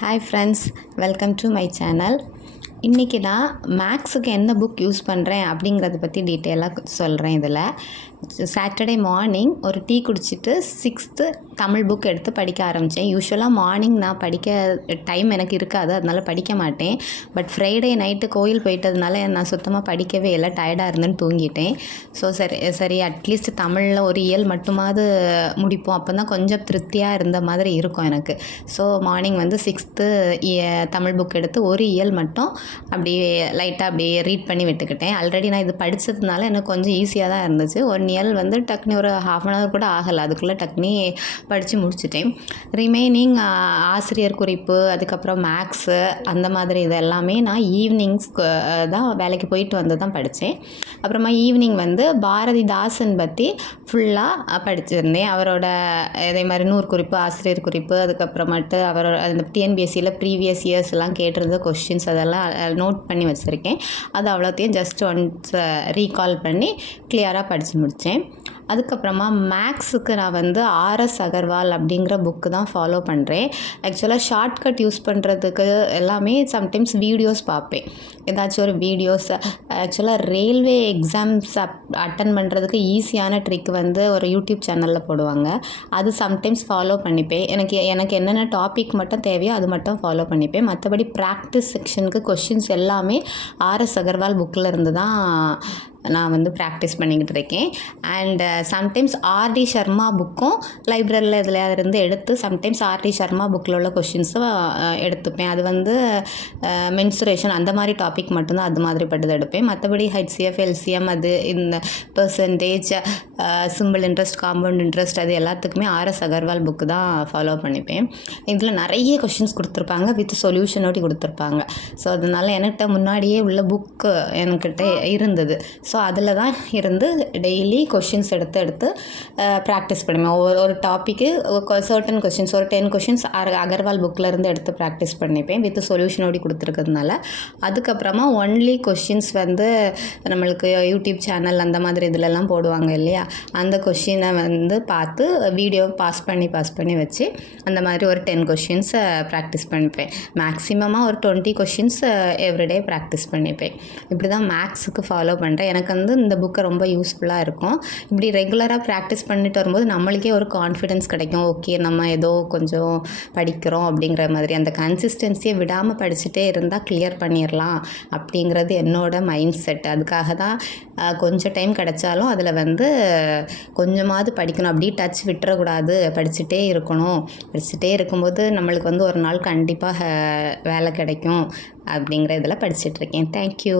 Hi friends, welcome to my channel. இன்றைக்கி நான் மேக்ஸுக்கு என்ன புக் யூஸ் பண்ணுறேன் அப்படிங்கிறத பற்றி டீட்டெயிலாக சொல்கிறேன். இதில் சாட்டர்டே மார்னிங் ஒரு டீ குடிச்சிட்டு 6th தமிழ் புக் எடுத்து படிக்க ஆரம்பித்தேன். யூஸ்வலாக மார்னிங் நான் படிக்க டைம் எனக்கு இருக்காது, அதனால் படிக்க மாட்டேன். பட் ஃப்ரைடே நைட்டு கோயில் போயிட்டதுனால நான் சுத்தமாக படிக்கவே இல்லை, டயர்டாக இருந்துன்னு தூங்கிட்டேன். ஸோ சரி அட்லீஸ்ட் தமிழில் ஒரு இயல் மட்டுமாவது முடிப்போம், அப்போ தான் கொஞ்சம் திருப்தியாக இருந்த மாதிரி இருக்கும் எனக்கு. ஸோ மார்னிங் வந்து 6th தமிழ் புக் எடுத்து ஒரு இயல் மட்டும் அப்படியே லைட்டாக அப்படியே ரீட் பண்ணி விட்டுக்கிட்டேன். ஆல்ரெடி நான் இது படித்ததுனால எனக்கு கொஞ்சம் ஈஸியாக தான் இருந்துச்சு. 1 இயர் வந்து டக்குனு ஒரு ½ அன் ஹவர் கூட ஆகலை, அதுக்குள்ளே டக்குனி படித்து முடிச்சிட்டேன். ரிமைனிங் ஆசிரியர் குறிப்பு, அதுக்கப்புறம் மேக்ஸு, அந்த மாதிரி இது எல்லாமே நான் ஈவினிங்ஸ் தான் வேலைக்கு போயிட்டு வந்து தான் படித்தேன். அப்புறமா ஈவினிங் வந்து பாரதிதாசன் பற்றி ஃபுல்லாக படிச்சிருந்தேன். அவரோட இதே மாதிரி 100 குறிப்பு, ஆசிரியர் குறிப்பு, அதுக்கப்புறமேட்டு அவரோட அந்த டிஎன்பிஎஸ்சியில் ப்ரீவியஸ் இயர்ஸ்லாம் கேட்டிருந்த கொஸ்டின்ஸ் அதெல்லாம் நோட் பண்ணி வச்சுருக்கேன். அது அவ்வளோத்தையும் ஜஸ்ட் ஒன்ஸ் ரீகால் பண்ணி கிளியராக படித்து முடித்தேன். அதுக்கப்புறமா மேக்ஸுக்கு நான் வந்து ஆர்எஸ் அகர்வால் அப்படிங்கிற புக்கு தான் ஃபாலோ பண்ணுறேன். ஆக்சுவலாக ஷார்ட்கட் யூஸ் பண்ணுறதுக்கு எல்லாமே சம்டைம்ஸ் வீடியோஸ் பார்ப்பேன், ஏதாச்சும் ஒரு வீடியோஸ். ஆக்சுவலாக ரயில்வே எக்ஸாம்ஸ் அட்டன் பண்ணுறதுக்கு ஈஸியான ட்ரிக் வந்து ஒரு யூடியூப் சேனலில் போடுவாங்க, அது சம்டைம்ஸ் ஃபாலோ பண்ணிப்பேன். எனக்கு என்னென்ன டாபிக் மட்டும் தேவையோ அது மட்டும் ஃபாலோ பண்ணிப்பேன். மற்றபடி ப்ராக்டிஸ் செக்ஷனுக்கு கொஷின்ஸ் எல்லாமே ஆர்எஸ் அகர்வால் புக்கில் இருந்து தான் நான் வந்து ப்ராக்டிஸ் பண்ணிக்கிட்டு இருக்கேன். அண்ட் சம்டைம்ஸ் ஆர்டி சர்மா புக்கும் லைப்ரரியில் இதில் இருந்து எடுத்து சம்டைம்ஸ் ஆர்டி சர்மா புக்கில் உள்ள கொஷின்ஸும் எடுத்துப்பேன். அது வந்து மென்சுரேஷன் அந்த மாதிரி டாபிக் மட்டும்தான் அது மாதிரி பட்டது எடுப்பேன். மற்றபடி ஹெச்சிஎஃப், எல்சிஎம், அது இந்த percentage, simple interest, compound interest, அது எல்லாத்துக்குமே ஆர்எஸ் அகர்வால் புக்கு தான் ஃபாலோ பண்ணிப்பேன். இதில் நிறைய கொஷின்ஸ் கொடுத்துருப்பாங்க, வித் சொல்யூஷனோடு கொடுத்துருப்பாங்க. ஸோ அதனால் என்கிட்ட முன்னாடியே உள்ள புக்கு என்கிட்ட இருந்தது. ஸோ அதில் தான் இருந்து டெய்லி கொஷின்ஸ் எடுத்து ப்ராக்டிஸ் பண்ணுவேன். ஒரு டாப்பிக்கு சர்டன் கொஷின்ஸ், ஒரு 10 கொஷின்ஸ் அகர்வால் புக்கில் இருந்து எடுத்து ப்ராக்டிஸ் பண்ணிப்பேன், வித் சொல்யூஷனோடு கொடுத்துருக்கிறதுனால. அதுக்கப்புறமா ஒன்லி கொஷின்ஸ் வந்து நம்மளுக்கு யூடியூப் சேனல் அந்த மாதிரி இதிலெல்லாம் போடுவாங்க இல்லையா, அந்த கொஷினை வந்து பார்த்து வீடியோ பாஸ் பண்ணி வச்சு அந்த மாதிரி ஒரு 10 கொஷின்ஸ் ப்ராக்டிஸ் பண்ணிப்பேன். மேக்ஸிமமாக ஒரு 20 கொஷின்ஸ் எவ்ரிடே ப்ராக்டிஸ் பண்ணிப்பேன். இப்படி தான் மேக்ஸுக்கு ஃபாலோ பண்ணுறேன். எனக்கு வந்து இந்த புக்கை ரொம்ப யூஸ்ஃபுல்லாக இருக்கும். இப்படி ரெகுலராக ப்ராக்டிஸ் பண்ணிட்டு வரும்போது நம்மளுக்கே ஒரு கான்ஃபிடென்ஸ் கிடைக்கும். ஓகே, நம்ம ஏதோ கொஞ்சம் படிக்கிறோம் அப்படிங்கிற மாதிரி. அந்த கன்சிஸ்டன்சியை விடாமல் படிச்சுட்டே இருந்தால் கிளியர் பண்ணிடலாம் அப்படிங்கிறது என்னோட மைண்ட் செட். அதுக்காக தான் கொஞ்சம் டைம் கிடைச்சாலும் அதில் வந்து கொஞ்சமாவது படிக்கணும், அப்படியே டச் விட்டுறக்கூடாது, படிச்சுட்டே இருக்கணும். படிச்சுட்டே இருக்கும்போது நம்மளுக்கு வந்து ஒரு நாள் கண்டிப்பாக வேலை கிடைக்கும் அப்படிங்கிற இதில் படிச்சுட்ருக்கேன். தேங்க்யூ.